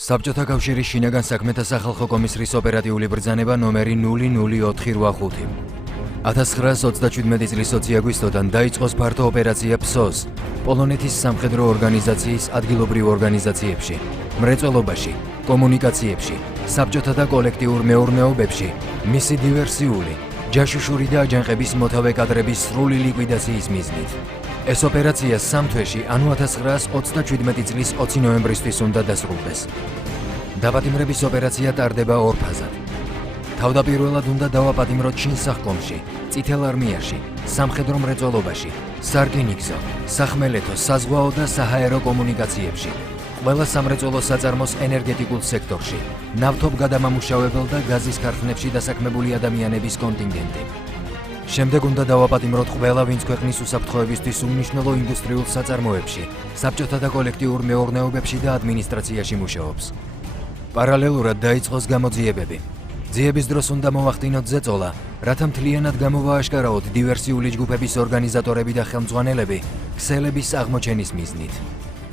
საბჭოთა კავშირის შინაგან საქმეთა სახალხო კომისრის ოპერატიული ბრძანება ნომერი 00485. 1927 წლის 20 აგვისტოდან დაიწყოს ფართო ოპერაცია PSOS, პოლონეთის სამხედრო ორგანიზაციის ადგილობრივ ორგანიზაციებში, მრეწველობაში, კომუნიკაციებში, საბჭოთა და კოლექტიურ მეურნეობებში, მისი დივერსიული, ჯაშუშური და აჯანყების მოთავე კადრების სრული ლიკვიდაციის მიზნით. ეს ოპერაცია 3 თვეში, ანუ 1927 წლის 20 ნოემბრისთვის უნდა დასრულდეს. დაპატიმრების ოპერაცია ტარდება ორ ფაზად. თავდაპირველად უნდა დავაპატიმროთ შინსახკომში, წითელ არმიაში, სამხედრო მრეწველობაში, სარკინიგზო, სახმელეთო, საზღვაო და საჰაერო კომუნიკაციებში, ყველა სამრეწველო საწარმოს ენერგეტიკულ სექტორში, ნავთობგადამამუშავებელ და გაზის ქარხნებში დასაქმებული ადამიანების კონტინგენტი. შემდეგ უნდა დავაპატიმროთ ყველა, ვინც ქვეყნის უსაფრთხოებისთვის უმნიშვნელო ინდუსტრიულ საწარმოებში, საბჭოთა და კოლექტიურ მეურნეობებში და ადმინისტრაციაში მუშაობს. პარალელურად დაიწყოს გამოძიებები. ძიების დროს უნდა მოვახდინოთ ზეწოლა, რათა მთლიანად გამოვააშკარაოთ დივერსიული ჯგუფების ორგანიზატორები და ხელმძღვანელები ქსელების აღმოჩენის მიზნით.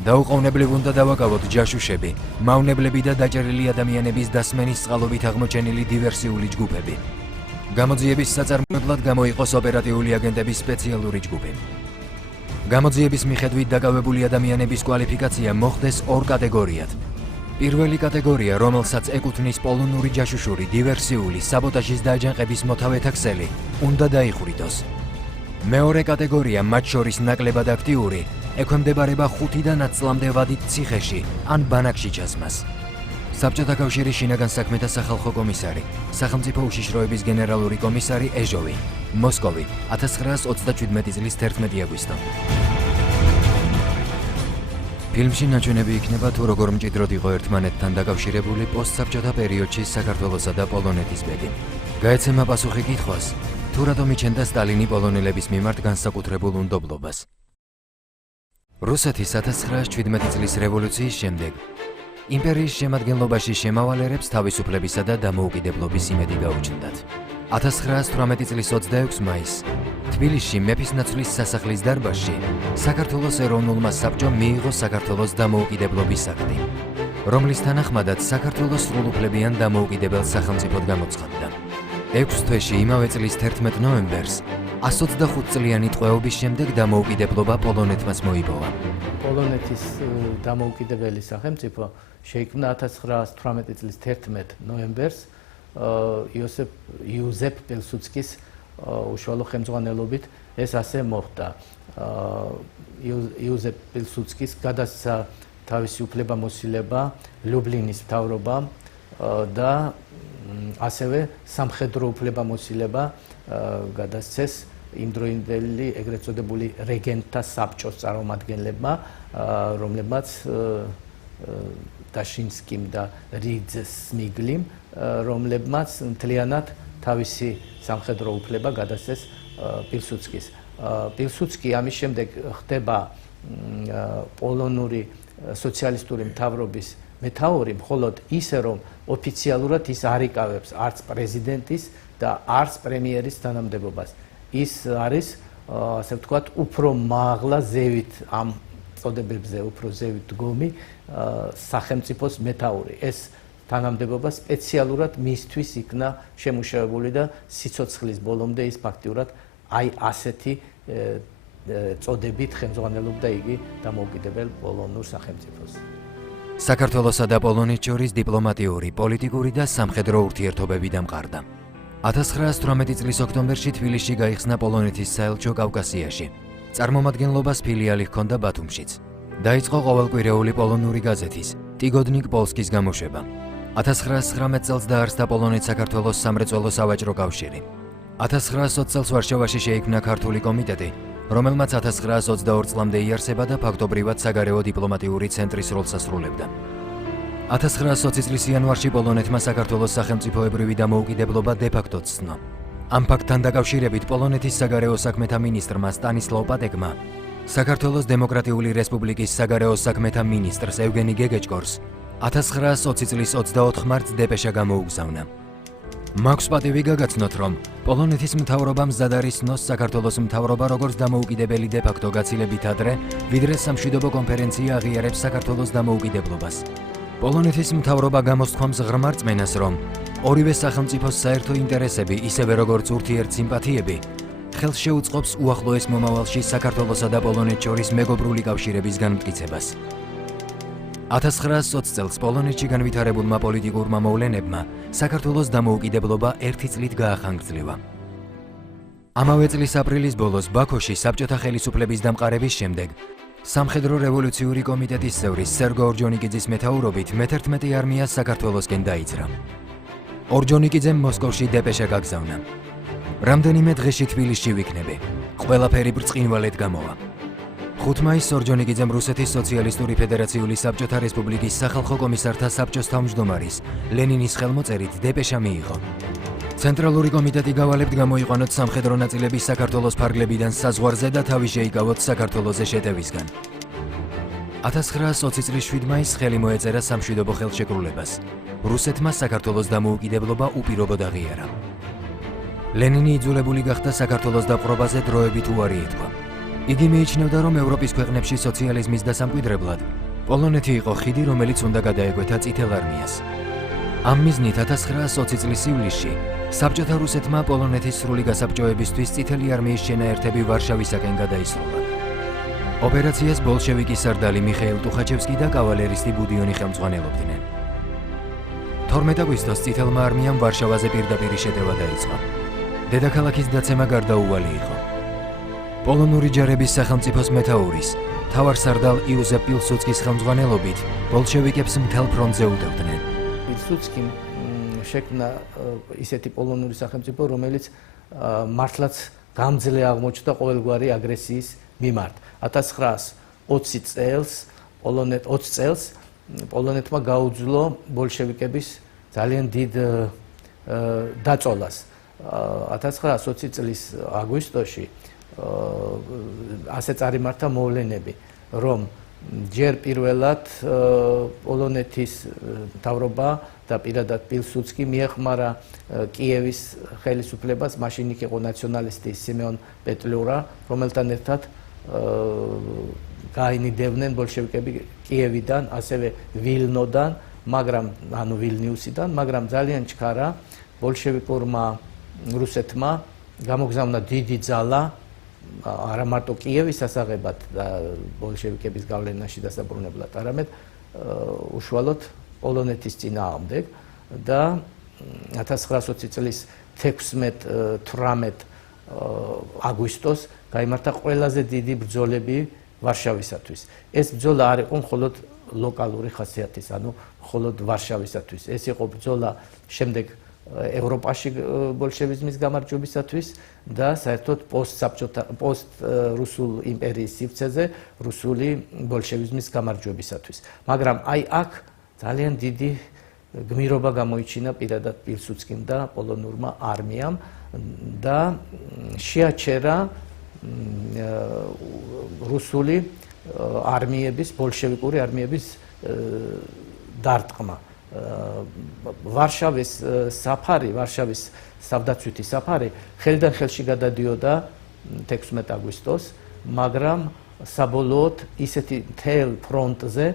დაუყოვნებლივ უნდა დავაკავოთ ჯაშუშები, მავნებლები და დაჭერილი ადამიანების დასმენის წყალობით აღმოჩენილი დივერსიული ჯგუფები. გამოძიების საწარმოებლად გამოიყოს ოპერატიული აგენტების სპეციალური ჯგუფი. გამოძიების მიხედვით დაკავებული ადამიანების კვალიფიკაცია მოხდეს ორ კატეგორიად. პირველი კატეგორია, რომელსაც ეკუთვნის პოლონური ჯაშუშური, დივერსიული, საბოტაჟის და აჯანყების მოთავეთა ქსელი, უნდა დაიხვრიტოს. მეორე კატეგორია, მათ შორის ნაკლებად აქტიური, ექვემდებარება 5-დან 10 წლამდე ვადით ციხეში ან ბანაკში ჩასმას. საბჭოთა კავშირის შინაგან საქმეთა სახალხო კომისარი, სახელმწიფო უშიშროების გენერალური კომისარი ეჟოვი, მოსკოვი, 1927 წლის 11 აგვისტო. ფილმში ნაჩვენები იქნება თუ როგორ მჭიდროდ იყო ერთმანეთთან დაკავშირებული პოსტსაბჭოთა პერიოდში საქართველოსა და პოლონეთის ბედი. გაეცემა პასუხი კითხვას, თუ რატომ იჩენდა სტალინი პოლონელების მიმართ განსაკუთრებულ უნდობლობას. რუსეთის 1917 წლის რევოლუციის შემდეგ იმპერიის შემადგენლობაში შემავალერებს თავისუფლებისა და დამოუკიდებლობის იმედი გაუჩნდათ. 1918 წლის 26 მაისს თბილისში მეფისნაცვლის სასახლის დარბაზში საქართველოს ეროვნულმა საბჭომ მიიღო საქართველოს დამოუკიდებლობის აქტი, რომლის თანახმადაც საქართველოს სრულუფლებიან დამოუკიდებელ სახელმწიფოდ გამოცხადდა. 6 თვეში იმავე წლის 11 ნოემბერს 125 წლიანი ტყვეობის შემდეგ დამოუკიდებლობა პოლონეთმაც მოიპოვა. პოლონეთის დამოუკიდებელი სახელმწიფო შეიქმნა 1918 წლის 11 ნოემბერს იოზეფ პილსუდსკის უშუალო ხელმძღვანელობით. ეს ასე მოხდა. იოზეფ პილსუდსკის გადასცა თავისი უფლებამოსილება ლუბლინის მთავრობამ და ასევე სამხედრო უფლებამოსილება გადასცეს იმდროინდელი ეგრეთ წოდებული რეგენტთა საბჭოს წარმომადგენლებმა, რომლებმაც დაშინსკიმ და რიძსმიგლიმ, რომლებმაც მთლიანად თავისი სამხედრო უფლება გადასცეს პილსუდსკის. პილსუდსკი ამის შემდეგ ხდება პოლონური სოციალისტური მთავრობის მეთაური, მხოლოდ ისე, რომ ოფიციალურად ის არ იკავებს არც პრეზიდენტის და არც პრემიერის თანამდებობას. ის არის, ასე ვთქვათ, უფრო მაღლა ზევით ამ წოდებებზე უფრო ზევით დგომი სახელმწიფოს მეთაური. ეს თანამდებობა სპეციალურად მისთვის იქნა შემუშავებული და სიცოცხლის ბოლომდე ის ფაქტიურად აი ასეთი წოდებით ხელმძღვანელობდა იგი დამოუკიდებელ პოლონურ სახელმწიფოს. საქართველოსა და პოლონეთს შორის დიპლომატიური, პოლიტიკური და სამხედრო ურთიერთობები დამყარდა. 1918 წლის ოქტომბერში თბილისში გაიხსნა პოლონეთის საელჩო კავკასიაში. წარმომადგენლობას ფილიალი ჰქონდა ბათუმშიც. დაიწყო ყოველკვირეული პოლონური გაზეთის ტიგოდნიკ პოლსკის გამოშვება. 1919 წელს დაარსდა პოლონეთ-საქართველოს სამრეწველო სავაჭრო კავშირი. 1920 წელს ვარშავაში შეიქმნა ქართული კომიტეტი, რომელმაც 1922 წლამდე იარსება და ფაქტობრივად საგარეო დიპლომატიური ცენტრის როლს ასრულებდა. 1920 წლის იანვარში პოლონეთმა საქართველოს სახელმწიფოებრივი დამოუკიდებლობა დე-ფაქტოდ ცნო. ამ ფაქტთან დაკავშირებით პოლონეთის საგარეო საქმეთა მინისტრმა სტანისლავ პატეკმა საქართველოს დემოკრატიული რესპუბლიკის საგარეო საქმეთა მინისტრს ევგენი გეგეჭკორს 1920 წლის 24 მარტს დეპეშა გამოუგზავნა. მაქვს პატივი გაგაცნოთ, რომ პოლონეთის მთავრობამ მზად არის ცნოს საქართველოს მთავრობა როგორც დამოუკიდებელი დე-ფაქტო გაცილებით ადრე, ვიდრე სამშვიდობო კონფერენცია აღიარებს საქართველოს დამოუკიდებლობას. პოლონეთის მთავრობა გამოსთქვამს ღრმა რწმენას, რომ ორივე სახელმწიფოს საერთო ინტერესები, ისევე როგორც ურთიერთსიმპათიები, ხელს შეუწყობს უახლოეს მომავალში საქართველოსა და პოლონეთს შორის მეგობრული კავშირების განმტკიცებას. 1920 წელს პოლონეთში განვითარებულმა პოლიტიკურმა მოვლენებმა საქართველოს დამოუკიდებლობა 1 წლით გაახანგრძლივა. ამავე წლის აპრილის ბოლოს ბაქოში საბჭოთა ხელისუფლების დამყარების შემდეგ სამხედრო რევოლუციური კომიტეტის წევრი სერგო ორჯონიკიძის მეთაურობით მე-11 არმია საქართველოსკენ დაიძრა. ორჯონიკიძემ მოსკოვში დეპეშა გაგზავნა. რამდენიმე დღეში თბილისში ვიქნები. ყველაფერი ბრწყინვალედ გამოვა. 5 მაისს ორჯონიკიძემ რუსეთის სოციალისტური ფედერაციული საბჭოთა რესპუბლიკის სახალხო კომისართა საბჭოს თავმჯდომარის ლენინის ხელმოწერით დეპეშა მიიღო. ცენტრალური კომიტეტი გავალებთ გამოიყვანოთ სამხედრო ნაწილების საქართველოს ფარგლებიდან საზღვარზე და თავი შეიკავოთ საქართველოზე შეტევისგან. 1920 წლის 7 მაისს ხელი მოეწერა სამშვიდობო ხელშეკრულებას. რუსეთმა საქართველოს დამოუკიდებლობა უპირობოდ აღიარა. ლენინი იძულებული გახდა საქართველოს დაპყრობაზე დროებით უარი ეთქვა. იგი მიიჩნევდა, რომ ევროპის ქვეყნებში სოციალიზმის დასამკვიდრებლად პოლონეთი იყო ხიდი, რომელიც უნდა გადაეკვეთა წითელ არმიას. ამ მიზნით 1920 წლის ივლისში საბჭოთა რუსეთმა პოლონეთის სრული გასაბჭოებისთვის წითელი არმიის შენაერთები ვარშავისაკენ გადაისროლა. ოპერაციას ბოლშევიკის სარდალი მიხეილ ტუხაჩევსკი და კავალერისტი ბუდიონი ხელმძღვანელობდნენ. 12 აგვისტოს წითელმა არმიამ ვარშავაზე პირდაპირი შეტევა დაიწყო. დედაქალაქის დაცემა გარდაუვალი იყო. პოლონური ჯარების სახელმწიფოს მეთაურის, მთავარსარდალ იუზეფ პილსუდსკის ხელმძღვანელობით ბოლშევიკებს მთელ ფრონტზე უდევდნენ. პილსუდსკიმ შექმნა ისეთი პოლონური სახელმწიფო, რომელიც მართლაც გამძლე აღმოჩნდა ყოველგვარი აგრესიის მიმართ. 1920 წელს პოლონეთმა გაუძლო ბოლშევიკების ძალიან დიდ დაწოლას. 1920 წლის აგვისტოში ასე წარიმართა მოვლენები, რომ ჯერ პირველად პოლონეთის მთავრობა და პირადად პილსუდსკი მიეხმარა კიევის ხელისუფლებას, მაშინ იქ იყო ნაციონალისტი სიმეონ პეტლიურა, რომელთან ერთად გაინიდევდნენ ბოლშევიკები კიევიდან, ასევე ვილნოდან, ვილნიუსიდან, მაგრამ ძალიან ჩქარა ბოლშევიკურმა რუსეთმა გამოგზავნა დიდი ძალა არა მარტო კიევის ასაღებად და ბოლშევიკების გავლენაში დასაბრუნებლად, არამედ უშუალოდ პოლონეთის წინააღმდეგ და 1920 წლის 16-18 აგვისტოს გაიმართა ყველაზე დიდი ბრძოლები ვარშავისათვის. ეს ბრძოლა არ იყო მხოლოდ ლოკალური ხასიათის, ანუ მხოლოდ ვარშავისათვის. ეს იყო ბრძოლა შემდეგ ევროპაში ბოლშევიზმის გამარჯვებისათვის და საერთოდ პოსტ-რუსულ იმპერიის სივრცეზე რუსული ბოლშევიზმის გამარჯვებისათვის. მაგრამ აი აქ ძალიან დიდი გმირობა გამოიჩინა პირადად პილსუდსკიმ და პოლონურმა არმიამ და შეაჩერა რუსული არმიების, ბოლშევიკური არმიების დარტყმა. ვარშავის სამდაცვითი საფარი ხელიდან ხელში გადადიოდა 16 აგვისტოს, მაგრამ საბოლოოდ ისეთი მთელ ფრონტზე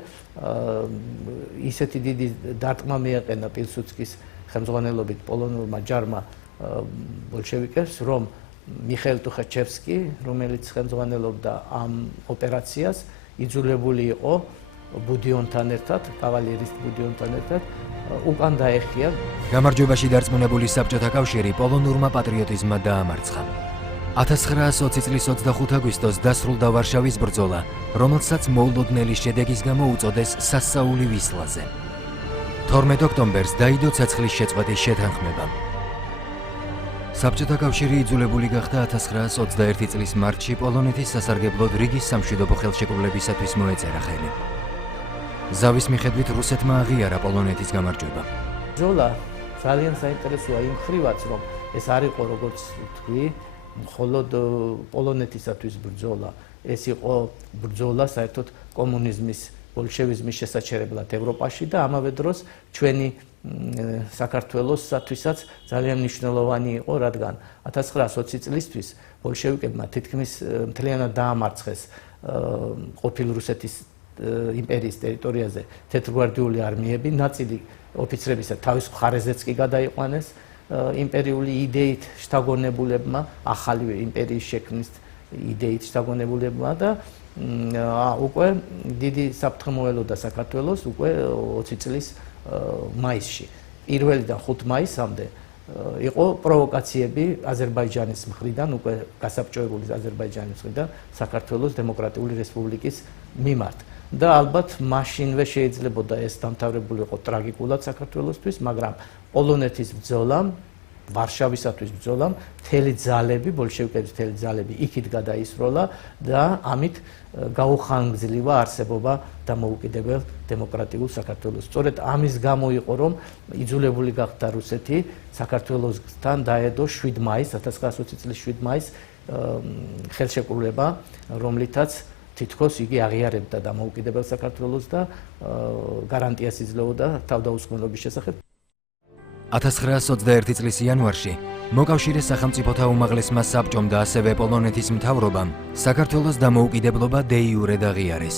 ისეთი დიდი დარტყმა მიაყენა პილსუდსკის ხელმძღვანელობით პოლონურმა ჯარმა ბოლშევიკებს, რომ მიხეილ ტუხაჩევსკი, რომელიც ხელმძღვანელობდა ამ ოპერაციას, იძულებული იყო ბუდიონთან ერთად, კავალერისტ ბუდიონთან ერთად უკან დაეხია. გამარჯვებაში დარწმუნებული საბჭოთა კავშირი პოლონურმა პატრიოტიზმმა დაამარცხა. 1920 წლის 25 აგვისტოს დასრულდა ვარშავის ბრძოლა, რომელსაც მოულოდნელი შედეგის გამო უწოდეს სასწაული ვისლაზე. 12 ოქტომბერს დაიდო ცეცხლის შეწყვეტის შეთანხმება. საბჭოთა კავშირი იძულებული გახდა 1921 წლის მარტში პოლონეთის სასარგებლოდ რიგის სამშვიდობო ხელშეკრულებისათვის მოეწერა ხელი. ზავის მიხედვით რუსეთმა აღიარა პოლონეთის გამარჯვება. ბრძოლა ძალიან საინტერესოა იმ ხრივაც, რომ ეს არ იყო, როგორც თქვი, მხოლოდ პოლონეთისათვის ბრძოლა. ეს იყო ბრძოლა საერთოდ კომუნიზმის, ბოლშევიზმის შესაჩერებლად ევროპაში და ამავე დროს ჩვენი საქართველოსთვისაც ძალიან მნიშვნელოვანი იყო, რადგან 1920 წლისთვის ბოლშევიკებმა თითქმის მთლიანად დაამარცხეს ყოფილი რუსეთის იმპერიის ტერიტორიაზე თეთრგვარდიული არმიები, ნაწილი ოფიცრებისა თავის მხარეზეც კი გადაიყვანეს იმპერიული იდეით შთაგონებულებმა, ახალი იმპერიის შექმნის იდეით შთაგონებულებმა და უკვე დიდი საფრთხე მოელოდა საქართველოს უკვე 20 წლის მაისში. პირველიდან 5 მაისამდე იყო პროვოკაციები აზერბაიჯანის მხრიდან, უკვე გასაბჭოებული აზერბაიჯანის მხრიდან საქართველოს დემოკრატიული რესპუბლიკის მიმართ. და ალბათ მაშინვე შეიძლებოდა ეს დამთავრებულიყო ტრაგიკულად საქართველოსთვის, მაგრამ პოლონეთის ბრძოლამ, ვარშავისათვის ბრძოლამ, მთელი ძალები, ბოლშევიკების მთელი ძალები იქით გადაისროლა და ამით გაუხანგრძლივა არსებობა დამოუკიდებელ დემოკრატიულ საქართველოს. სწორედ ამის გამო იყო, რომ იძულებული გახდა რუსეთი საქართველოსთან დაედო 7 მაისს, 1920 წლის 7 მაისს ხელშეკრულება, რომლითაც თითქოს იგი აღიარებდა დამოუკიდებელ საქართველოს და გარანტიას იძლეოდა თავდაუწყებლობის შესახებ. 1921 წლის იანვარში მოკავშირე სახელმწიფოთა უმაღლესმა საბჭომ და ასევე პოლონეთის მთავრობამ საქართველოს დამოუკიდებლობა დე იურედ აღიარეს.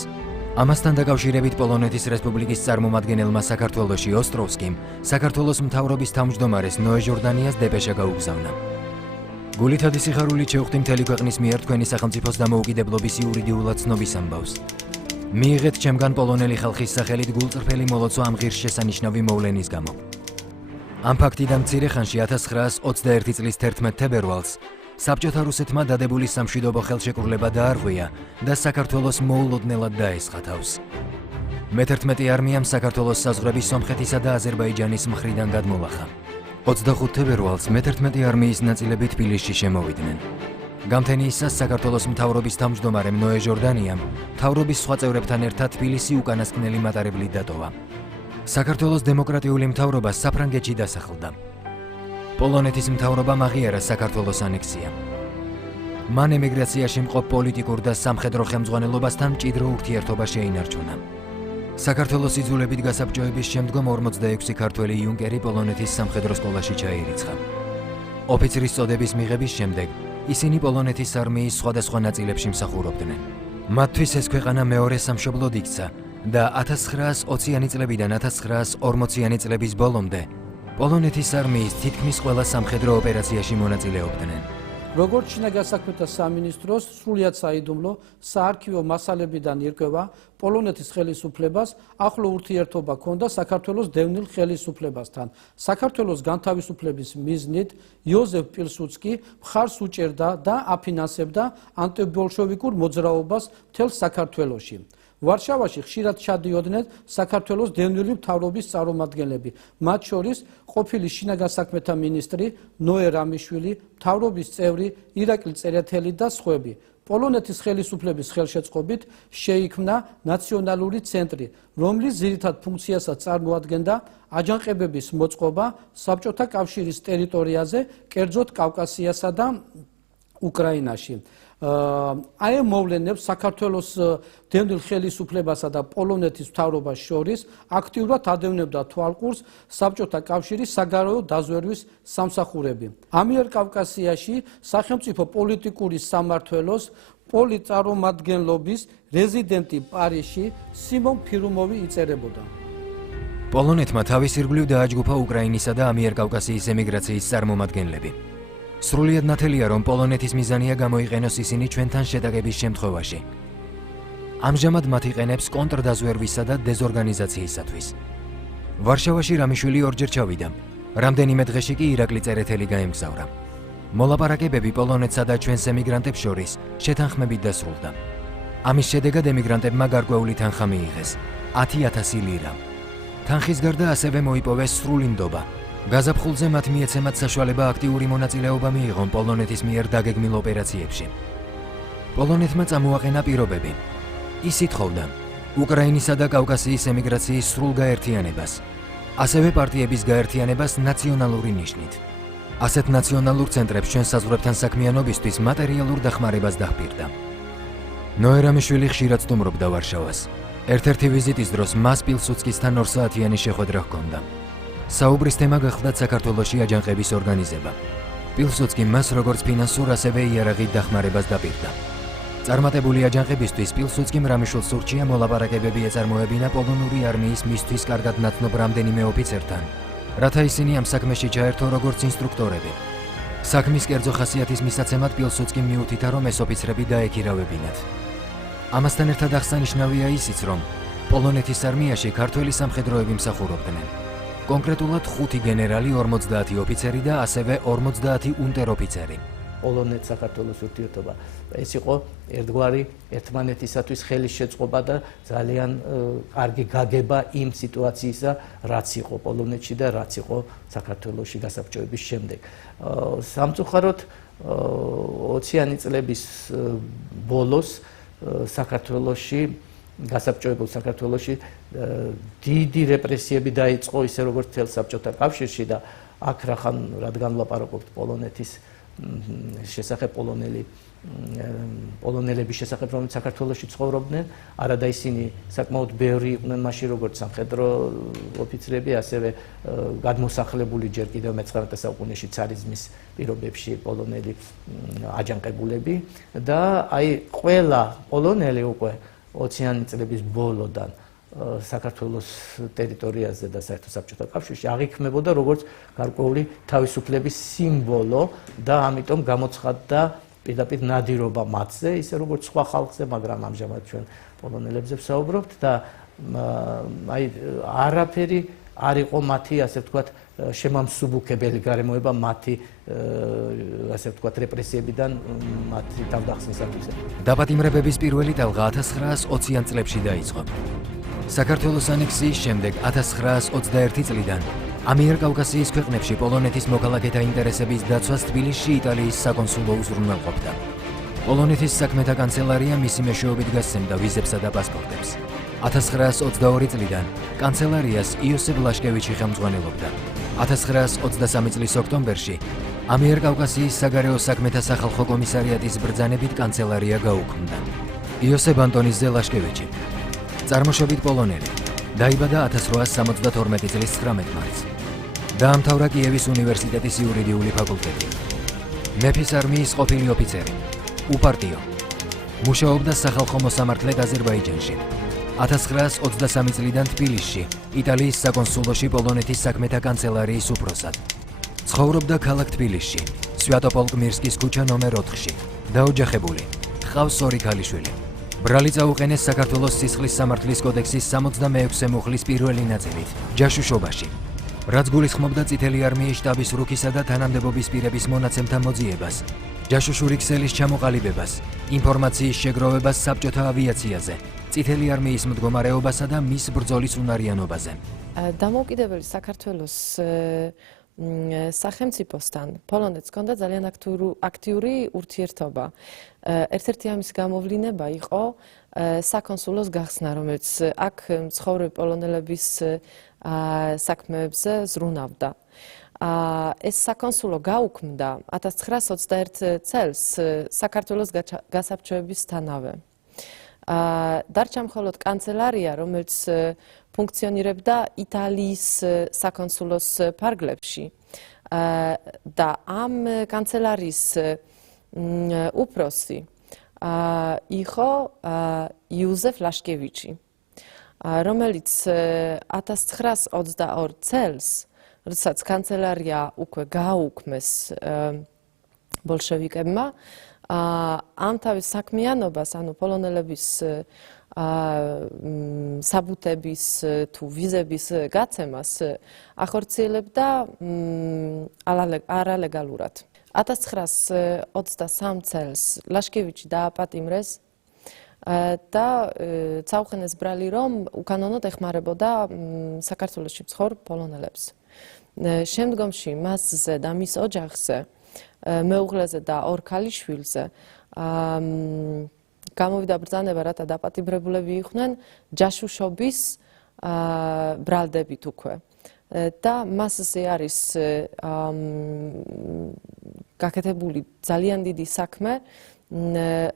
ამასთან დაკავშირებით პოლონეთის რესპუბლიკის წარმომადგენელმა საქართველოში ოსტროვსკიმ საქართველოს მთავრობის თავმჯდომარეს ნოე ჟორდანიას დეპეშა გაუგზავნა. გულითადი სიხარულით შევხვდი მთელი ქვეყნის მიერ თქვენი სახელმწიფოს დამოუკიდებლობის იურიდიულად ცნობის ამბავს. მიიღეთ ჩემგან პოლონელი ხალხის სახელით გულწრფელი მოლოცვა ამ ღირსშესანიშნავი მოვლენის გამო. ამ ფაქტიდან მცირე ხანში 1921 წლის 11 თებერვალს საბჭოთა რუსეთმა დადებული სამშვიდობო ხელშეკრულება დაარღვია და საქართველოს მოულოდნელად დაესხა თავს. მე-11 არმიამ საქართველოს საზღვრები სომხეთისა და აზერბაიჯანის მხრიდან გადმოლახა. 25 თებერვალს მე-11 არმიის ნაწილები თბილისში შემოვიდნენ. გამთენიისას საქართველოს მთავრობის თავმჯდომარემ ნოე ჟორდანიამ მთავრობის სხვა წევრებთან ერთად თბილისი უკანასკნელი მატარებლით დატოვა. საქართველოს დემოკრატიული მთავრობა საფრანგეთში დასახლდა. პოლონეთის მთავრობამ აღიარა საქართველოს ანექსია. მან ემიგრაციაში მყოფ პოლიტიკურ და სამხედრო ხელმძღვანელობასთან მჭიდრო ურთიერთობა შეინარჩუნა. საქართველოს იძულებით გასაბჭოების შემდგომ 46 ქართველი იუნკერი პოლონეთის სამხედრო სკოლაში ჩაირიცხა. ოფიცრის წოდების მიღების შემდეგ ისინი პოლონეთის არმიის სხვადასხვა ნაწილებში მსახურობდნენ. მათთვის ეს ქვეყანა მეორე სამშობლოდ იქცა და 1920-იანი წლებიდან 1940-იანი წლების ბოლომდე პოლონეთის არმიის თითქმის ყველა სამხედრო ოპერაციაში მონაწილეობდნენ. როგორც შინაგან საქმეთა სამინისტროს სრულიად საიდუმლო საარქივო მასალებიდან ირკვევა, პოლონეთის ხელისუფლებას ახლო ურთიერთობა ჰქონდა საქართველოს დევნილ ხელისუფლებასთან. საქართველოს განთავისუფლების მიზნით იოზეფ პილსუდსკი მხარს უჭერდა და აფინანსებდა ანტიბოლშევიკურ მოძრაობას მთელ საქართველოში. ვარშავაში ხშირად ჩადიოდნენ საქართველოს დევნილი მთავრობის წარმომადგენლები, მათ შორის ყოფილი შინაგან საქმეთა მინისტრი ნოე რამიშვილი, მთავრობის წევრი ირაკლი წერეთელი და სხვები. პოლონეთის ხელისუფლების ხელშეწყობით შეიქმნა ნაციონალური ცენტრი, რომლის ძირითად ფუნქციასაც წარმოადგენდა აჯანყებების მოწყობა საბჭოთა კავშირის ტერიტორიაზე, კერძოდ კავკასიასა და უკრაინაში. აი ამ მოვლენებს საქართველოს დევნილ ხელისუფლებასა და პოლონეთის მთავრობას შორის აქტიურად ადევნებდა თვალყურს საბჭოთა კავშირის საგარეო დაზვერვის სამსახურები. ამიერკავკასიაში სახელმწიფო პოლიტიკური სამმართველოს პოლიტწარმომადგენლობის რეზიდენტი პარიზში სიმონ ფირუმოვი იწერებოდა. პოლონეთმა თავის ირგვლივ დააჯგუფა უკრაინისა და ამიერკავკასიის ემიგრაციის წარმომადგენლები. სრულიად ნათელია, რომ პოლონეთის მიზანია გამოიყენოს ისინი ჩვენთან შეტაკების შემთხვევაში. ამჟამად მათ იყენებს კონტრდაზვერვისა და დეზორგანიზაციისათვის. ვარშავაში რამიშვილი ორჯერ ჩავიდა. რამდენიმე დღეში კი ირაკლი წერეთელი გაემგზავრა. მოლაპარაკებები პოლონეთსა და ჩვენს ემიგრანტებს შორის შეთანხმებით დასრულდა. ამის შედეგად ემიგრანტებმა გარკვეული თანხა მიიღეს 10,000 ლირა. თანხის გარდა ასევე მოიპოვეს სრული ნდობა. გაზაფხულზე მათ მიეცემათ საშუალება აქტიური მონაწილეობა მიიღონ პოლონეთის მიერ დაგეგმილ ოპერაციებში. პოლონეთმა წამოაყენა პირობები. ის ითხოვდა უკრაინისა და კავკასიის ემიგრაციის სრულ გაერთიანებას, ასევე პარტიების გაერთიანებას ნაციონალური ნიშნით. ასეთ ნაციონალურ ცენტრებს ჩვენ საზღვრებთან საქმიანობისთვის მატერიალურ დახმარებას დაჰპირდა. ნოე რამიშვილი ხშირად სტუმრობდა ვარშავას. ერთ-ერთი ვიზიტის დროს მას პილსუდსკისთან 2 საათიანი შეხვედრა ჰქონდა. საუბრის თემა გახლდათ საქართველოში აჯანყების ორგანიზება. პილსუდსკი მას როგორც ფინანსურ, ასევე იარაღით დახმარებას დაპირდა. წარმატებული აჯანყებისთვის პილსუდსკიმ რამიშვილს სურჩია მოლაპარაკებები ეწარმოებინა პოლონური არმიის მისთვის კარგად ნაცნობ რამდენიმე ოფიცერთან, რათა ისინი ამ საქმეში ჩაერთო როგორც ინსტრუქტორები. საქმის კერძო ხასიათის მისაცემად პილსუდსკიმ მიუთითა, რომ ეს ოფიცრები დაექირავებინათ. ამასთან ერთად აღსანიშნავია ისიც, რომ პოლონეთის არმიაში ქართველი სამხედროები მსახურობდნენ. კონკრეტულად 5 გენერალი, 50 ოფიცერი და ასევე 50 უნტერ-ოფიცერი. პოლონეთ-საქართველოს ურთიერთობა ეს იყო ერთგვარი ერთმანეთისათვის ხელის შეწყობა და ძალიან კარგი გაგება იმ სიტუაციისა, რაც იყო პოლონეთში და რაც იყო საქართველოში გასაბჭოების შემდეგ. სამწუხაროდ 20-იანი წლების ბოლოს საქართველოში გასაბჭოებულ საქართველოში დიდი რეპრესიები დაიწყო, ისე როგორც მთელ საბჭოთა კავშირში და აქ რადგან ვლაპარაკობთ პოლონეთის შესახებ პოლონელების შესახებ, რომელიც საქართველოში ცხოვრობდნენ, არადა ისინი საკმაოდ ბევრი იყვნენ მაშინ როგორც სამხედრო ოფიცრები, ასევე გადმოსახლებული ჯერ კიდევ მე-19 საუკუნეში ცარიზმის პირობებში პოლონელი აჯანყებულები და აი ყველა პოლონელი უკვე 20-იანი წლების ბოლოდან საქართველოს ტერიტორიაზე და საერთოდ საბჭოთა კავშირში აღიქმებოდა როგორც გარკვეული თავისუფლების სიმბოლო და ამიტომ გამოცხადდა პირდაპირ ნადირობა მათზე, ისე როგორც სხვა ხალხზე, მაგრამ ამჟამად ჩვენ პოლონელებზე ვსაუბრობთ და აი არაფერი არ იყო მათი, ასე ვთქვათ, შემამსუბუქებელი გარემოება მათი, ასე ვთქვათ, რეპრესიებიდან მათი თავდახსნისათვის. დაპატიმრებების პირველი ტალღა 1920-იან წლებში დაიწყო. საქართველოს ანექსიის შემდეგ 1921 წლიდან ამიერკავკასიის ქვეყნებში პოლონეთის მოქალაქეთა ინტერესების დაცვას თბილისში იტალიის საკონსულო უზრუნველყოფდა. პოლონეთის საქმეთა კანცელარია მისი მეშვეობით გასცემდა ვიზებსა და პასპორტებს. 1922 წლიდან კანცელარიას იოსებ ლაშკევიჩი ხელმძღვანელობდა. 1923 წლის ოქტომბერში ამიერკავკასიის საგარეო საქმეთა სახალხო კომისარიატის ბრძანებით კანცელარია გაუქმდა. იოსებ ანტონიზე ლაშკევიჩი, წარმოშობით პოლონელი, დაიბადა 1872 წლის 19 მარტს. დაამთავრა კიევის უნივერსიტეტის იურიდიული ფაკულტეტი. მეფის არმიის ყოფილი ოფიცერი, უპარტიო. მუშაობდა სახალხო მოსამართლედ აზერბაიჯანში. 1923 წლიდან თბილისში, იტალიის საკონსულოში პოლონეთის საქმეთა კანცელარიის უფროსად. ცხოვრობდა ქალაქ თბილისში, სვიატოპოლკ-მირსკის ქუჩა ნომერ 4-ში. დაოჯახებული, ჰყავს 2 ქალიშვილი. ბრალი წაუყენეს საქართველოს სისხლის სამართლის კოდექსის 66 მუხლის პირველი ნაწილით, ჯაშუშობაში. რაც გულისხმობდა წითელი არმიის შტაბის რუქისა და თანამდებობის პირების მონაცემთა მოძიებას, ჯაშუშური ქსელის ჩამოყალიბებას, ინფორმაციის შეგროვებას საბჭოთა ავიაციაზე, წითელი არმიის მდგომარეობასა და მის ბრძოლის უნარიანობაზე. დამოუკიდებელი საქართველოს სახელმწიფოსთან პოლონეთს ჰქონდა ძალიან აქტიური ურთიერთობა. ერთ-ერთი ამის გამოვლენა იყო საკონსულოს გახსნა, რომელიც აქ მცხოვრები პოლონელების საქმეებზე ზრუნავდა. ეს საკონსულო გაუქმდა 1921 წელს საქართველოს გასაბჭოებისთანავე. დარჩა მხოლოდ კანცელარია, რომელიც ფუნქციონირებდა იტალიის საკონსულოს ფარგლებში და ამ კანცელარიის უფროსი იყო იოზეფ ლაშკევიჩი, რომელიც 1922 წელს, როდესაც კანცელარია უკვე გააუქმეს ბოლშევიკებმა, ამ თავის საქმიანობას, ანუ პოლონელების საბუთების თუ ვიზების გაცემას ახორციელებდა არალეგალურად. 1923 წელს ლაშკევიჩი დააპატიმრეს და წაუყენეს ბრალი, რომ უკანონოდ ეხმარებოდა საქართველოში მცხოვრ პოლონელებს. შემდგომში მასზე და მის ოჯახზე, მეუღლეზე და 2 ქალიშვილზე გამოვიდა ბრძანება, რათა დაპატიმრებულები იყვნენ ჯაშუშობის ბრალდებით უკვე. და მასზე არის გაკეთებული ძალიან დიდი საქმე,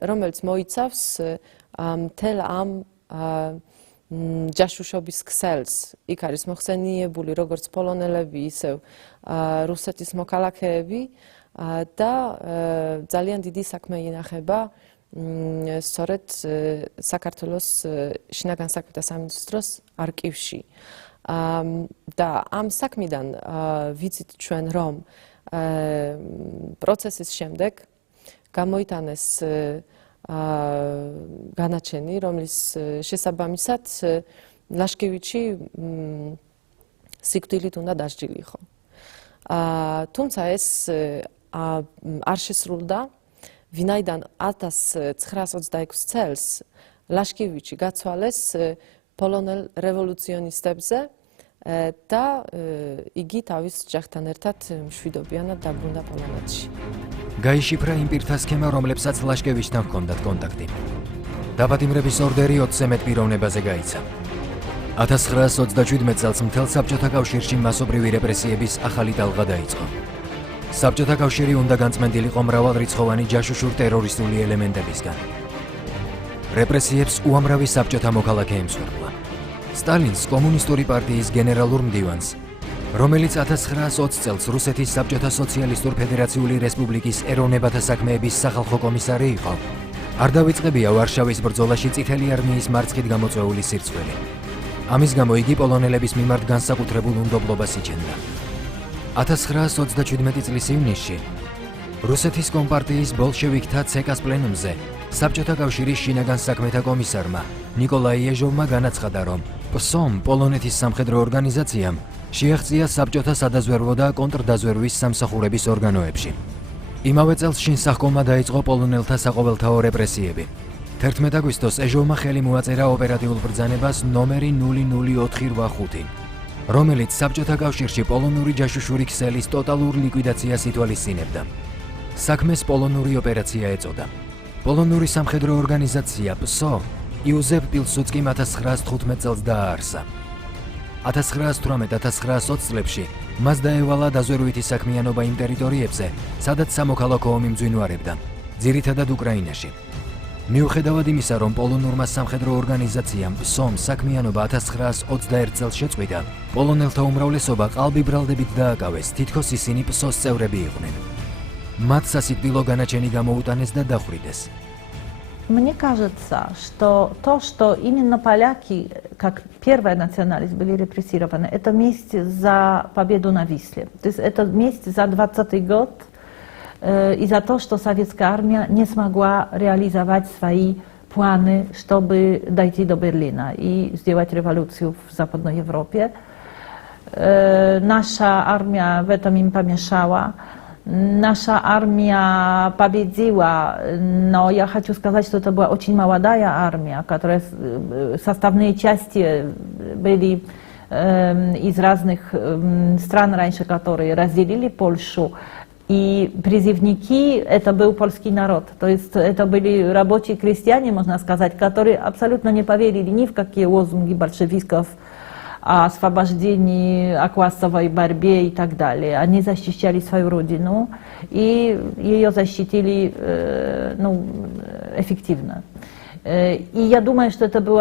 რომელიც მოიცავს მთელ ამ ჯაშუშობის ქსელს. იქ არის მოხსენიებული როგორც პოლონელები, ისევ რუსეთის მოქალაქეები და ძალიან დიდი საქმე ინახება სწორედ საქართველოს შინაგან საქმეთა სამინისტროს არქივში. და ამ საქმიდან ვიცით ჩვენ, რომ პროცესის შემდეგ გამოიტანეს განაჩენი, რომლის შესაბამისად ლაშკევიჩი სიკვდილით უნდა დასჯილიყო. თუმცა ეს არ შესრულდა, ვინაიდან 1926 წელს ლაშკევიჩი გაცვალეს პოლონელ რევოლუციონისტებზე და იგი თავის ოჯახთან ერთად მშვიდობიანად დაბრუნდა პოლონეთში. გაიშიფრა იმ პირთა სქემა, რომლებსაც ლაშკევიჩთან ჰქონდათ კონტაქტი. დაპატიმრების ორდერი 20-ზე მეტ პიროვნებაზე გაიცა. 1927 წელს მთელ საბჭოთა კავშირში მასობრივი რეპრესიების ახალი ტალღა დაიწყო. საბჭოთა კავშირი უნდა განწმენდილიყო მრავალრიცხოვანი ჯაშუშურ ტერორისტული ელემენტებისგან. რეპრესიებს უამრავი საბჭოთა მოქალაქე ემსხვერპლა. სტალინს კომუნისტური პარტიის გენერალურ მდივანს, რომელიც 1920 წელს რუსეთის საბჭოთა სოციალისტურ ფედერაციული რესპუბლიკის ეროვნებათა საქმეების სახალხო კომისარი იყო, არ დავიწყებია ვარშავის ბრძოლაში წითელი არმიის მარცხით გამოწვეული სირცხველი. ამის გამო იგი პოლონელების მიმართ განსაკუთრებულ უნდობლობას იჩენდა. 1927 წლის ივნისში რუსეთის კომპარტიის ბოლშევიკთა ცეკას პლენუმზე საბჭოთა კავშირის შინაგან საქმეთა კომისარმა ნიკოლაი ეჟოვმა განაცხადა, რომ PSOM პოლონეთის სამხედრო ორგანიზაციამ შეაღწია საბჭოთა სადაზვერვო და კონტრდაზვერვის სამსახურების ორგანოებში. იმავე წელს შინსახკომმა დაიწყო პოლონელთა საყოველთაო რეპრესიები. 11 აგვისტოს ეჟოვმა ხელი მოაწერა ოპერატიულ ბრძანებას ნომერი 0085, რომელიც საბჭოთა კავშირში პოლონური ჯაშუშური ქსელის ტოტალურ ლიკვიდაციას ითვალისწინებდა. საქმეს პოლონური ოპერაცია ეწოდა. პოლონური სამხედრო ორგანიზაცია PSO იუზეფ პილსუდსკიმ 1915 წელს დააარსა. 1918-1920 წლებში მას დაევალა დაზვერვითი საქმიანობა იმ ტერიტორიებზე, სადაც სამოქალაქო ომი მძვინვარებდა, ძირითადად უკრაინაში. მიუხედავად იმისა, რომ პოლონურმა სამხედრო ორგანიზაციამ PSOM საქმიანობა 1921 წელს შეწყვიტა, პოლონელთა უმრავლესობა ყალბი ბრალდებით დააკავეს, თითქოს ისინი PSOS წევრები იყვნენ. მათ სასიკვდილო განაჩენი გამოუტანეს და დახვრიტეს. Мне кажется, что то, что именно поляки, как первая национальность, были репрессированы, это месть за победу на Висле. То есть это месть за 20-й год и за то, что советская армия не смогла реализовать свои планы, чтобы дойти до Берлина и сделать революцию в Западной Европе. Наша армия в этом им помешала. Наша армия победила, но я хочу сказать, что это была очень молодая армия, которая составные части были из разных стран раньше, которые разделили Польшу. И призывники — это был польский народ. То есть это были рабочие крестьяне, можно сказать, которые абсолютно не поверили ни в какие лозунги большевиков о освобождении, о классовой борьбе и так далее. Они защищали свою родину и ее защитили эффективно. И я думаю, что это был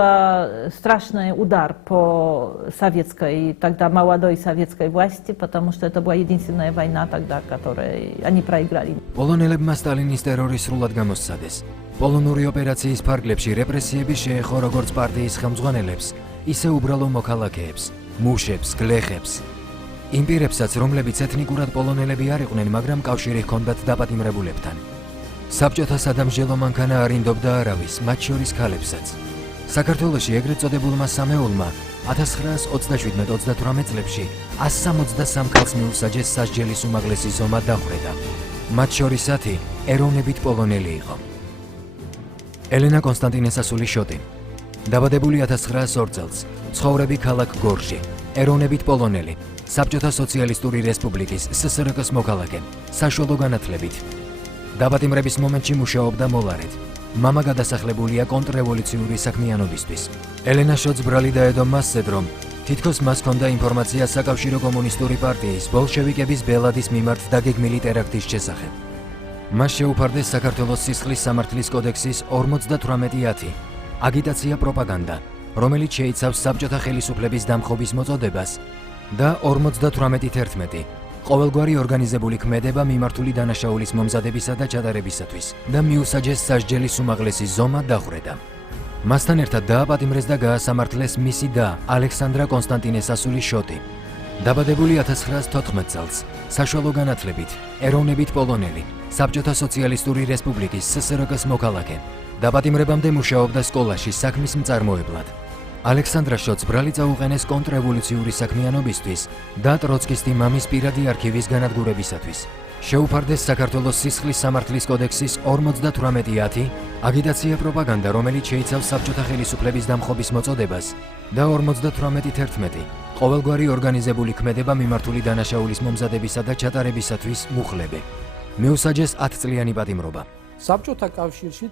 страшный удар по советской, тогда молодой советской власти, потому что это была единственная война тогда, которую они проиграли. პოლონელებმა სტალინის ტერორი სრულად გამოსცადეს. პოლონური ოპერაციის ფარგლებში რეპრესიები შეეხო როგორც პარტიის ხელმძღვანელებს, ისე უბრალო მოქალაქეებს, მუშებს, გლეხებს. იმ პირებსაც, რომლებიც ეთნიკურად პოლონელები არ იყვნენ, მაგრამ კავშირი ჰქონდათ დაპატიმრებულებთან. საბჭოთა სადამსჯელო მანქანა არ ინდობდა არავის, მათ შორის ქალებსაც. საქართველოში ეგრეთ წოდებულმა სამეულმა 1927-38 წლებში 163 ქალს მიუსაჯეს სასჯელის უმაღლესი ზომა დახვრეტა. მათ შორის 10 ეროვნებით პოლონელი იყო. ელენა კონსტანტინესასული შოტი. დაბადებული 1902 წელს, ცხოვრები ქალაქ გორში, ეროვნებით პოლონელი, საბჭოთა სოციალისტური რესპუბლიკის SSRK-ს მოქალაქე, საშუალო განათლებით. დაბატიმრების მომენტში მუშაობდა მოლარედ. მამა გადასახლებულია კონტრრევოლუციური საქმიანობისთვის. ელენა შოტს ბრალი დაედო მასზე, რომ თითქოს მას ჰქონდა ინფორმაცია საკავშირო კომუნისტური პარტიის ბოლშევიკების ბელადის მიმართ დაგეგმილი ტერაქტის შესახებ. მას შეუფარდეს საქართველოს სისხლის სამართლის კოდექსის 58-10 აგიტაცია პროპაგანდა, რომელიც შეიცავს საბჭოთა ხელისუფლების დამხობის მოწოდებას და 58-11 ყოველგვარი ორგანიზებული ქმედება მიმართული დანაშაულის მომზადებისა და ჩატარებისათვის და მიუსაჯეს სასჯელის უმაღლესი ზომა დახვრეტა. მასთან ერთად დააპატიმრეს და გაასამართლეს მისი და ალექსანდრა კონსტანტინეს ასული შოტი. დაბადებული 1914 წელს, საშუალო განათლებით, ეროვნებით პოლონელი, საბჭოთა სოციალისტური რესპუბლიკის SSRK-ს მოქალაქე. დაბადიმრებამდე მუშაობდა სკოლაში საქმის მწარმოებლად. ალექსანდრა შოტს ბრალი წაუყენეს კონტრრევოლუციური საქმიანობისთვის და ტროცკისტი მამის პირადი არქივის განადგურებისათვის. შეუფარდეს საქართველოს სისხლის სამართლის კოდექსის 58.10 აგიტაცია პროპაგანდა, რომელიც შეიცავს საბჭოთა ხელისუფლების დამხობის მოწოდებას და 58.11 ყოველგვარი ორგანიზებული ქმედება მიმართული დანაშაულის მომზადებისა და ჩატარებისათვის მუხლები. მიუსაჯეს 10 წლიანი პატიმრობა. საბჭოთა კავშირში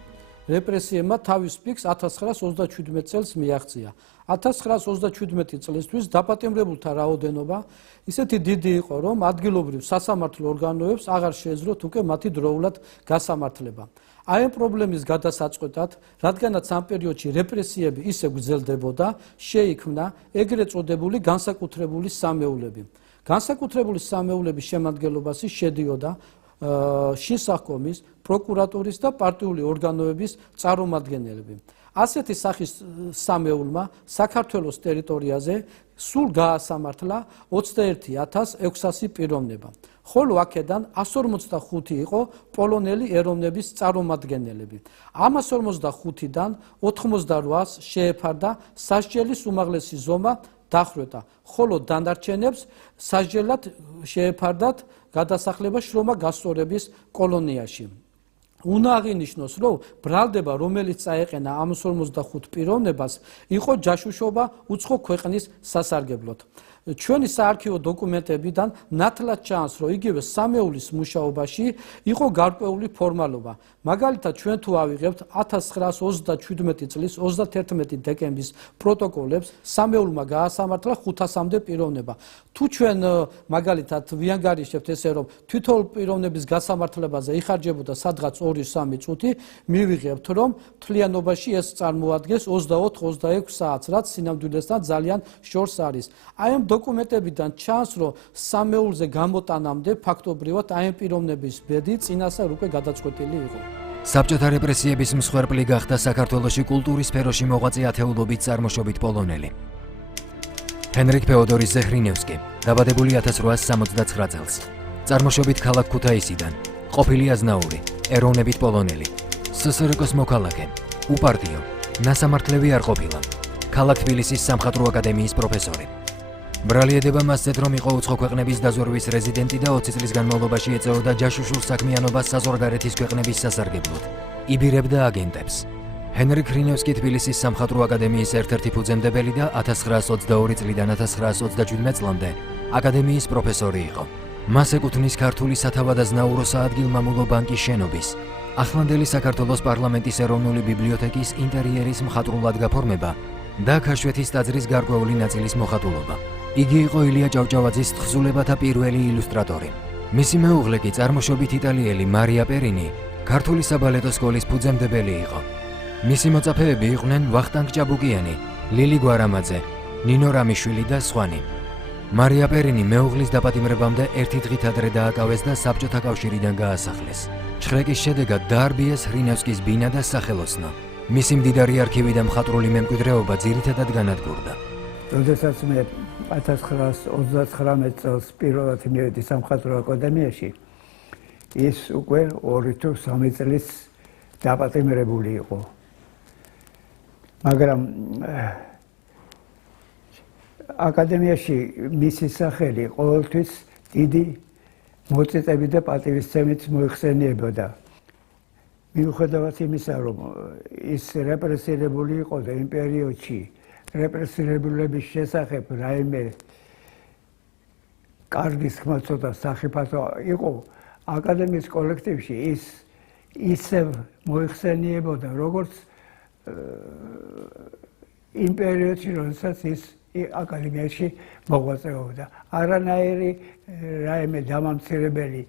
რეპრესიებმა თავის პიკს 1927 წელს მიაღწია. 1927 წლისთვის დაპატიმრებულთა რაოდენობა ისეთი დიდი იყო, რომ ადგილობრივ სასამართლო ორგანოებს აღარ შეეძლოთ უკვე მათი დროულად გასამართლება. აი ამ პრობლემის გადასაწყვეტად, რადგანაც ამ პერიოდში რეპრესიები ისე გრძელდებოდა, შეიქმნა ეგრეთ წოდებული განსაკუთრებული სამეულები. განსაკუთრებული სამეულების შემადგენლობაში შედიოდა შინსახკომის, პროკურატურის და პარტიული ორგანოების წარმომადგენლები. ასეთი სახის სამეულმა საქართველოს ტერიტორიაზე სულ გაასამართლა 21,600 პიროვნება, ხოლო აქედან 145 იყო პოლონელი ეროვნების წარმომადგენლები. ამ 145-დან 88-ს შეეფარდა სასჯელის უმაღლესი ზომა დახვრეტა, ხოლო დანარჩენებს სასჯელად შეეფარდათ გადასახლება შრომა გასწორების კოლონიაში. უნდა აღინიშნოს, რომ ბრალდება, რომელიც წაეყენა ამ 45 პიროვნებას, იყო ჯაშუშობა უცხო ქვეყნის სასარგებლოდ. ჩვენი საარქივო დოკუმენტებიდან ნათლად ჩანს, რომ იგივე სამეულის მუშაობაში იყო გარკვეული ფორმალობა. მაგალითად, ჩვენ თუ ავიღებთ 1927 წლის 31 დეკემბრის პროტოკოლებს, სამეულმა გაასამართლა 500-მდე პიროვნება. თუ ჩვენ მაგალითად ვიანგარიშებთ ესე, რომ თვითონ პიროვნების გასამართლებაზე იხარჯებოდა სადღაც 2-3 წუთი, მივიღებთ, რომ მთლიანობაში ეს წარმოადგენს 24-26 საათს, რაც სინამდვილესთან ძალიან შორს არის. აი ამ დოკუმენტებიდან ჩანს, რომ სამეულზე გამოტანამდე ფაქტობრივად აი ამ პიროვნების ბედი წინასწარ უკვე გადაწყვეტილი იყო. საბჭოთა რეპრესიების მსხვერპლი გახდა საქართველოში კულტურის სფეროში მოღვაწე ათეულობით წარმოშობით პოლონელი. ჰენრიკ ფეოდორის ზეხრინევსკი, დაბადებული 1869 წელს. წარმოშობით ქალაქ ქუთაისიდან, ყოფილი აზნაური, ეროვნებით პოლონელი, SSRK-ს მოქალაქე, უპარტიო, ნასამართლები არ ყოფილა. ქალაქ თბილისის სამხატვრო აკადემიის პროფესორი. ბრალიედება მასწეთ, რომ იყო უცხო ქვეყნების დაზვერვის რეზიდენტი და 20 წლის განმავლობაში ეწეოდა ჯაშუშურ საქმიანობას საზღვარგარეთის ქვეყნების სასარგებლოდ. იბირებდა აგენტებს. ჰენრიკ ხრინევსკი თბილისის სამხატვრო აკადემიის ერთ-ერთი ფუძემდებელი და 1922 წლიდან 1927 წლამდე აკადემიის პროფესორი იყო. მას ეკუთვნის ქართული სათავადაზნაურო საადგილმამულო ბანკის შენობის, ახლანდელი საქართველოს პარლამენტის ეროვნული ბიბლიოთეკის ინტერიერის მხატვრულად გაფორმება და ქაშვეთის ტაძრის გარკვეული ნაწილის მოხატულობა. იგი იყო ილია ჭავჭავაძის თხზულებათა პირველი ილუსტრატორი. მისი მეუღლე კი წარმოშობით იტალიელი მარია პერინი, ქართული საბალეტო სკოლის ფუძემდებელი იყო. მისი მოწაფეები იყვნენ ვახტანგ ჭაბუკიანი, ლილი გვარამაძე, ნინო რამიშვილი და სხვანი. მარია პერინი მეუღლის დაპატიმრებამდე ერთი დღით ადრე დააკავეს და საბჭოთა კავშირიდან გაასახლეს. ჩხრეკის შედეგად დაარბიეს ხრინევსკის ბინა და სახელოსნო. მისი მდიდარი არქივი და მხატვრული მემკვიდრეობა ძირითადად განადგურდა. როდესაც მე 1939 წელს პირველად მივედი სამხატვრო აკადემიაში, ის უკვე 2 თუ 3 წლის დაპატიმრებული იყო. მაგრამ აკადემიაში მისი სახელი ყოველთვის დიდი მოწიწებით და პატივისცემით მოიხსენიებოდა. მიუხედავად იმისა, რომ ის რეპრესირებული იყო და იმ პერიოდში რეპრესირებულების შესახებ რაიმე კარგი ხმა ცოტა სახიფათო იყო, აკადემიის კოლექტივში ის ისევ მოიხსენიებოდა, როგორც იმ პერიოდში, როდესაც ის აკადემიაში მოღვაწეობდა. არანაირი რაიმე დამამცირებელი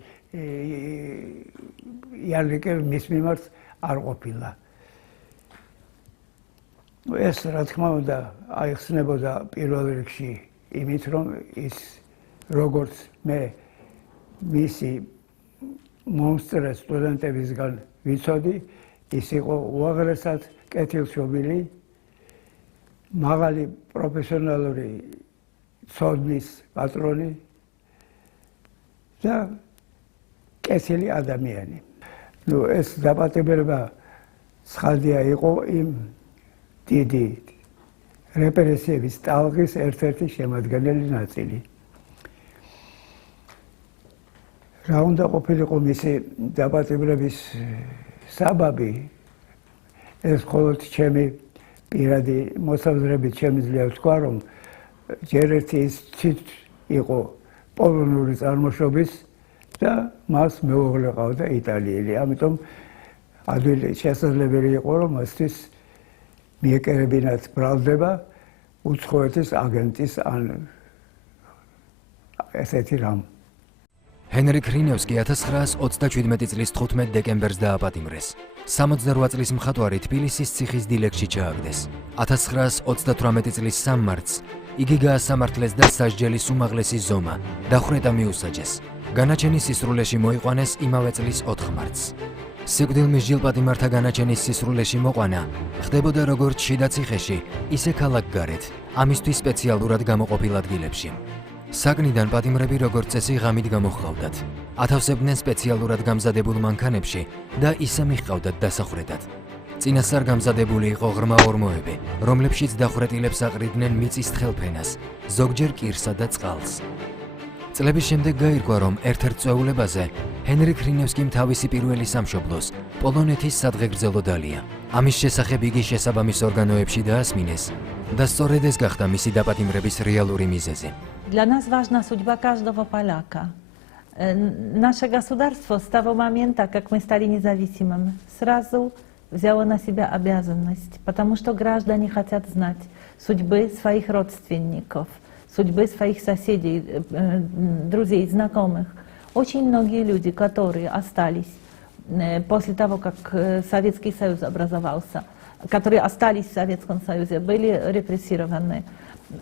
იარლიკები მის მიმართ არ ყოფილა. ეს რა თქმა უნდა აიხსნებოდა პირველ რიგში იმით, რომ ის როგორც მე მისი მონსტრე სტუდენტებისგან ვიცოდი, ის იყო უაღრესად კეთილშობილი, მაღალი პროფესიონალური ცოდნის პატრონი და კეთილი ადამიანი. ეს დაპატიმრება ცხადია იყო იმ დიდი რეპრესიების ტალღის ერთ-ერთი შემადგენელი ნაწილი. რა უნდა ყოფილიყო მისი დაპატიმრების საბაბი, ეს მხოლოდ ჩემი პირადი მოსაზრებით შემიძლია ვთქვა, რომ ჯერ ერთი ის თვით იყო პოლონური წარმოშობის და მას მეუღლე ყავდა იტალიელი. ამიტომ ადვილი შესაძლებელი იყო, რომ მასთვის მიეკერებინათ ბრალდება უცხოეთის აგენტის ან ესეთი რამ. ჰენრი ქრინევსკი 1927 წლის 15 დეკემბერს დააპატიმრეს. 68 წლის მხატვარი თბილისის ციხის დილეგში ჩააგდეს. 1938 წლის 3 მარტს იგი გაასამართლეს და სასჯელის უმაღლესი ზომა დახვრეტა მიუსაჯეს. განაჩენის სისრულეში მოიყვანეს იმავე წლის 4 მარტს. სიკვდილმის ჯილპატიმართა განაჩენის სისრულეში მოყვანა ხდებოდა როგორც შიდა ციხეში, ისე ქალაქგარეთ, ამისთვის სპეციალურად გამოყოფილ ადგილებში. საგნიდან პატიმრები როგორც წესი ღამით გამოჰყავდათ. ათავსებდნენ სპეციალურად გამზადებულ მანქანებში და ისე მიჰყავდათ დასახვრეტად. წინასწარ გამზადებული იყო ღრმა ორმოები, რომლებშიც დახვრეტილებს აყრიდნენ მიწის თხელფენას, ზოგჯერ კირსა და წყალს. წლების შემდეგ გაირკვა, რომ ერთ-ერთ წვეულებაზე ჰენრი ქრინევსკიმ თავისი პირველი სამშობლოს, პოლონეთის სადღეგრძელო დალია. ამის შესახებ იგი შესაბამის ორგანოებში დაასმინეს და სწორედ ეს გახდა მისი დაპატიმრების რეალური მიზეზი. Для нас важна судьба каждого поляка. Наше государство с того момента, как мы стали независимым, сразу взяло на себя обязанность, потому что граждане хотят знать судьбы своих родственников, судьбы своих соседей, друзей, знакомых. Очень многие люди, которые остались после того, как Советский Союз образовался, которые остались в Советском Союзе, были репрессированы.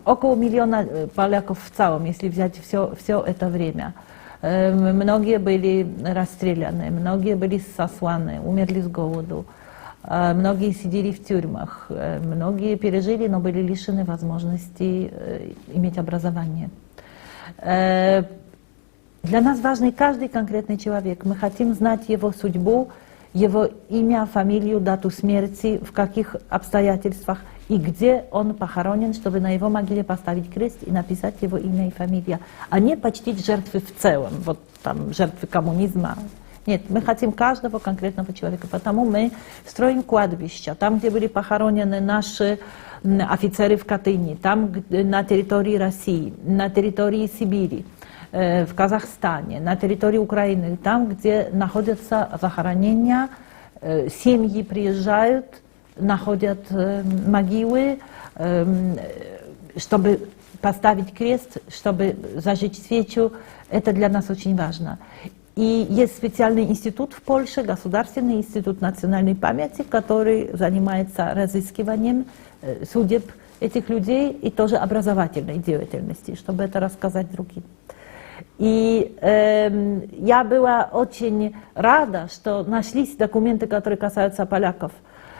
Около миллиона поляков в целом, если взять все это время. Многие были расстреляны, многие были сосланы, умерли с голоду. Многие сидели в тюрьмах, многие пережили, но были лишены возможности иметь образование. Для нас важен каждый конкретный человек. Мы хотим знать его судьбу, его имя, фамилию, дату смерти, в каких обстоятельствах и где он похоронен, чтобы на его могиле поставить крест и написать его имя и фамилия, а не почтить жертвы в целом, вот там жертвы коммунизма. Нет, мы хотим каждого конкретного человека, потому мы строим кладбища, там, где были похоронены наши офицеры в Катыни, там на территории России, на территории Сибири, в Казахстане, на территории Украины, там, где находятся захоронения, семьи приезжают, находят могилы, чтобы поставить крест, чтобы зажечь свечу. Это для нас очень важно. И есть специальный институт в Польше, Государственный институт национальной памяти, который занимается разыскиванием судеб этих людей и тоже образовательной деятельности, чтобы это рассказать другим. И я была очень рада, что нашлись документы, которые касаются поляков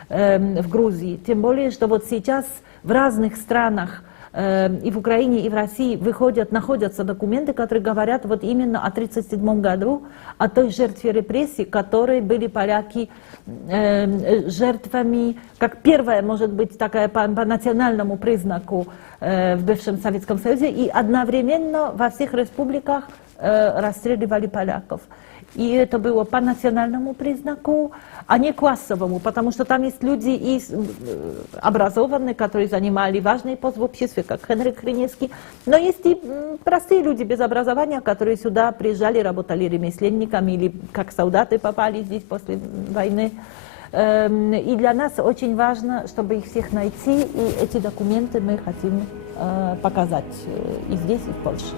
в Грузии. Тем более, что вот сейчас в разных странах, и в Украине, и в России находятся документы, которые говорят вот именно о 1937 году, о той жертве репрессий, которые были поляки жертвами, как первая, может быть, такая по национальному признаку в бывшем Советском Союзе, и одновременно во всех республиках расстреливали поляков. И это было по национальному признаку, а не классовому, потому что там есть люди и образованные, которые занимали важный пост в обществе, как Хенри Криневский, но есть и простые люди без образования, которые сюда приезжали, работали ремесленниками или как солдаты попали здесь после войны. И для нас очень важно, чтобы их всех найти, и эти документы мы хотим показать и здесь, и в Польше.